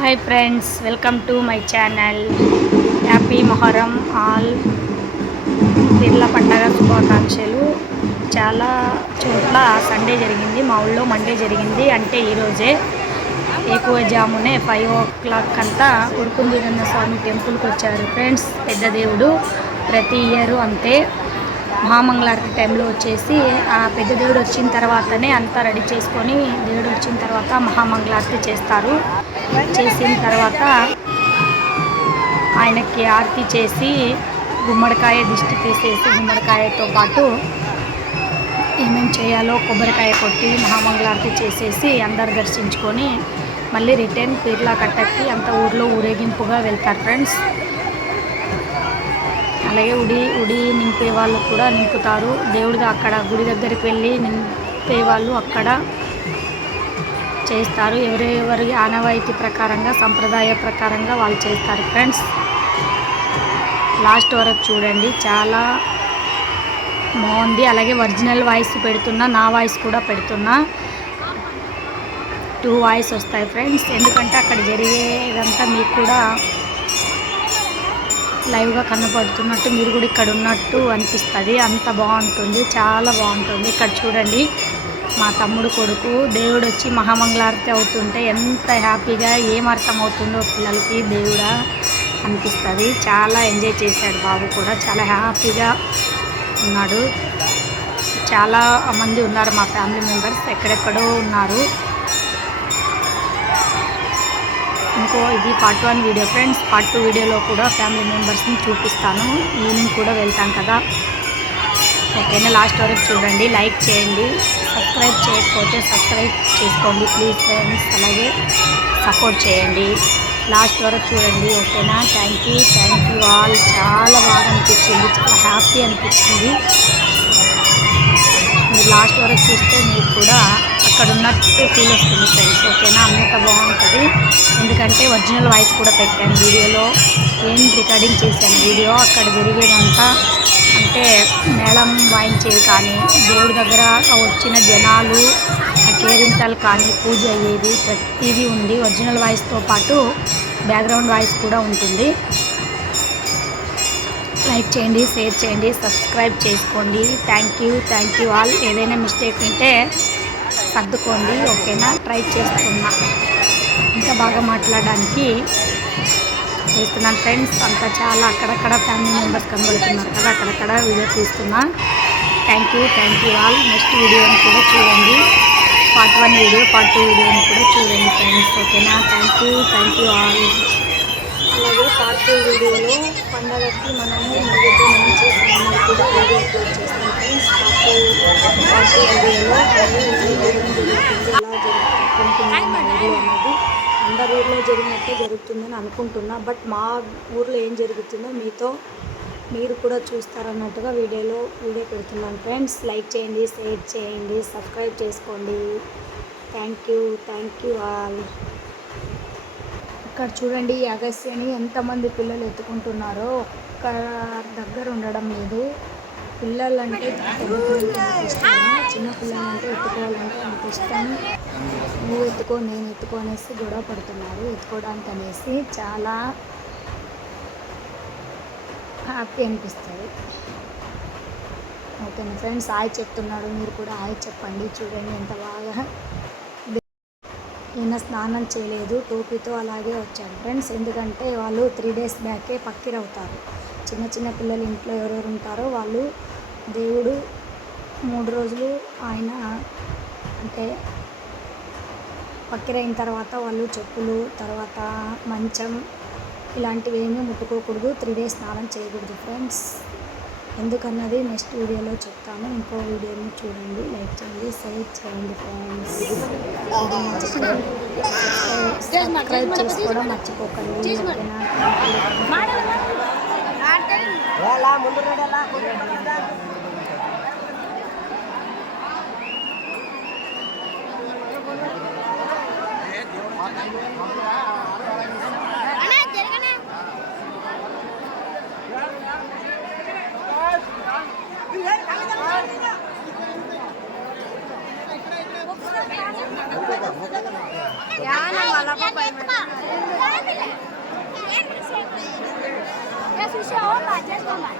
Hi friends, welcome to my channel. Happy Muharram all. పీర్ల పండగ శుభాకాంక్షలు. చాలా చోట్ల సండే జరిగింది, మా ఊళ్ళో మండే జరిగింది. అంటే ఈరోజే ఎక్కువ జామునే 5 o'clock అంతా ఉరుకుందిరన్న స్వామి టెంపుల్కి వచ్చారు ఫ్రెండ్స్. పెద్ద దేవుడు ప్రతి ఇయర్ అంతే. మహామంగళారతి టైంలో వచ్చేసి ఆ పెద్ద దేవుడు వచ్చిన తర్వాతనే అంతా రెడీ చేసుకొని, దేవుడు వచ్చిన తర్వాత మహామంగళారతి చేస్తారు. చేసిన తర్వాత ఆయనకి ఆరతి చేసి గుమ్మడికాయ దిష్టి తీసేసి గుమ్మడికాయతో పాటు ఏమేమి చేయాలో కొబ్బరికాయ కొట్టి మహామంగళారతి చేసేసి అందరు దర్శించుకొని మళ్ళీ రిటర్న్ పీర్ల కట్టకి అంత ఊర్లో ఊరేగింపుగా వెళ్తారు ఫ్రెండ్స్. అలాగే ఉడి నింపే వాళ్ళు కూడా నింపుతారు. దేవుడిగా అక్కడ గుడి దగ్గరికి వెళ్ళి నింపే వాళ్ళు అక్కడ చేస్తారు. ఎవరెవరి ఆనవాయితీ ప్రకారంగా, సంప్రదాయ ప్రకారంగా వాళ్ళు చేస్తారు ఫ్రెండ్స్. లాస్ట్ వరకు చూడండి, చాలా బాగుంది. అలాగే ఒరిజినల్ వాయిస్ పెడుతున్నా, నా వాయిస్ కూడా పెడుతున్నా. 2 వాయిస్ వస్తాయి ఫ్రెండ్స్. ఎందుకంటే అక్కడ జరిగేదంతా మీకు కూడా లైవ్గా కనపడుతున్నట్టు, మీరు కూడా ఇక్కడ ఉన్నట్టు అనిపిస్తుంది. అంత బాగుంటుంది, చాలా బాగుంటుంది. ఇక్కడ చూడండి, మా తమ్ముడు కొడుకు దేవుడు వచ్చి మహామంగళారతి అవుతుంటే ఎంత హ్యాపీగా, ఏం అర్థం అవుతుందో పిల్లలకి దేవుడా అనిపిస్తుంది. చాలా ఎంజాయ్ చేశాడు బాబు కూడా, చాలా హ్యాపీగా ఉన్నాడు. చాలా మంది ఉన్నారు మా ఫ్యామిలీ మెంబర్స్, ఎక్కడెక్కడో ఉన్నారు. ఇది పార్ట్ 1 వీడియో ఫ్రెండ్స్. పార్ట్ 2 వీడియోలో కూడా ఫ్యామిలీ మెంబర్స్ని చూపిస్తాను. ఈవినింగ్ కూడా వెళ్తాం కదా, ఓకేనా? లాస్ట్ వరకు చూడండి, లైక్ చేయండి, సబ్స్క్రైబ్ చేయకపోతే సబ్స్క్రైబ్ చేసుకోండి ప్లీజ్ ఫ్రెండ్స్. అలాగే సపోర్ట్ చేయండి, లాస్ట్ వరకు చూడండి, ఓకేనా? Thank you all. చాలా బాగా అనిపించింది, చాలా హ్యాపీ అనిపించింది. మీరు లాస్ట్ వరకు చూస్తే మీకు కూడా అక్కడ ఉన్నట్టు ఫీల్ వస్తుంది ఫ్రెండ్స్, ఓకేనా? అంత బాగుంటుంది. ఎందుకంటే ఒరిజినల్ వాయిస్ కూడా పెట్టాను వీడియోలో, ఏం రికార్డింగ్ చేశాను వీడియో. అక్కడ జరిగేదంతా అంటే మేళం వాయించేది కానీ, దేవుడి దగ్గర వచ్చిన జనాలు, కేరింతలు కానీ, పూజ అయ్యేది ప్రతిదీ ఉంది. ఒరిజినల్ వాయిస్తో పాటు బ్యాక్గ్రౌండ్ వాయిస్ కూడా ఉంటుంది. లైక్ చేయండి, షేర్ చేయండి, సబ్స్క్రైబ్ చేసుకోండి. Thank you all. ఏదైనా మిస్టేక్ ఉంటే సర్దుకోండి, ఓకేనా? ట్రై చేస్తున్నా ఇంకా బాగా మాట్లాడడానికి చేస్తున్నాను ఫ్రెండ్స్. అంతా చాలా అక్కడక్కడ ఫ్యామిలీ మెంబర్స్ కనబడుతున్నారు కదా, అక్కడక్కడ వీడియో తీస్తున్నా. Thank you all. నెక్స్ట్ వీడియోని కూడా చూడండి, పార్ట్ 1 వీడియో, పార్ట్ 2 వీడియోని కూడా చూడండి ఫ్రెండ్స్, ఓకేనా? Thank you all. అలాగే పార్ట్ 2 వీడియోలో పండగకి మనము ముందుతో మనం చేసిన కూడా వీడియో అప్లోడ్ చేస్తాం ఫ్రెండ్స్. పార్ట్ 2 వీడియోలో ఏం జరుగుతుంది, ఎలా జరుగుతుంది మా ఊళ్ళో అనేది. అందరి ఊర్లో జరిగినట్టే జరుగుతుందని అనుకుంటున్నా, బట్ మా ఊర్లో ఏం జరుగుతుందో మీతో మీరు కూడా చూస్తారన్నట్టుగా వీడియో పెడుతున్నాను ఫ్రెండ్స్. లైక్ చేయండి, షేర్ చేయండి, సబ్స్క్రైబ్ చేసుకోండి. Thank you all. ఇక్కడ చూడండి, అగస్త్యని ఎంతమంది పిల్లలు ఎత్తుకుంటున్నారో, ఒక్క దగ్గర ఉండడం లేదు. పిల్లలంటే చిన్న పిల్లలంటే ఎత్తుకోవాలంటే అంత ఇష్టం. నువ్వు ఎత్తుకో, నేను ఎత్తుకో అనేసి గొడవ పడుతున్నారు. ఎత్తుకోవడానికి అనేసి చాలా హ్యాపీ అనిపిస్తుంది, ఓకేనా ఫ్రెండ్స్? హాయ్ చెప్తున్నాడు, మీరు కూడా హాయ్ చెప్పండి. చూడండి ఎంత బాగా. నిన్న స్నానం చేయలేదు, టోపీతో అలాగే వచ్చాను ఫ్రెండ్స్. ఎందుకంటే వాళ్ళు 3 days బ్యాకే పక్కిరవుతారు. చిన్న పిల్లలు ఇంట్లో ఎవరెవరు ఉంటారో వాళ్ళు, దేవుడు 3 రోజులు ఆయన అంటే పక్కిరైన తర్వాత వాళ్ళు చెప్పులు, తర్వాత మంచం ఇలాంటివి ఏమీ ముట్టుకోకూడదు. 3 days స్నానం చేయకూడదు ఫ్రెండ్స్. ఎందుకన్నది నెక్స్ట్ వీడియోలో చెప్తాను. ఇంకో వీడియోని చూడండి, లైక్ చేయండి, షేర్ చేయండి ఫ్రెండ్స్. సబ్స్క్రైబ్ చేసుకోవడం మర్చిపోకండి, ఓకేనా? Ya, nggak malah apa-apa. తీసావు చేసుకోమా